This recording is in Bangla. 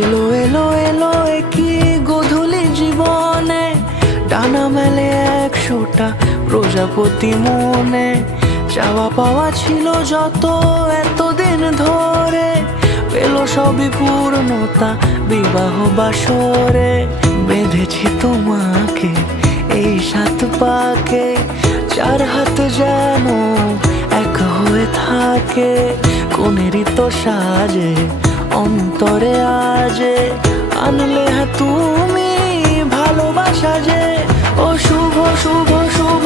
এলো এলো এলো কি গোধূলি জীবনে, ডানা মেলে 100টা প্রজাপতি মনে। চাওয়া পাওয়া ছিল যত এতদিন ধরে, পেল সবই পূর্ণতা বিবাহ বাসরে। বেঁধেছি তোমাকে এই 7 পাকে, 4 হাত যেন এক হয়ে থাকে। কোনেরই তো সাজে অন্তরে আজে, আনলে হ্যাঁ তুমি ভালোবাসা যে। ও শুভ শুভ শুভ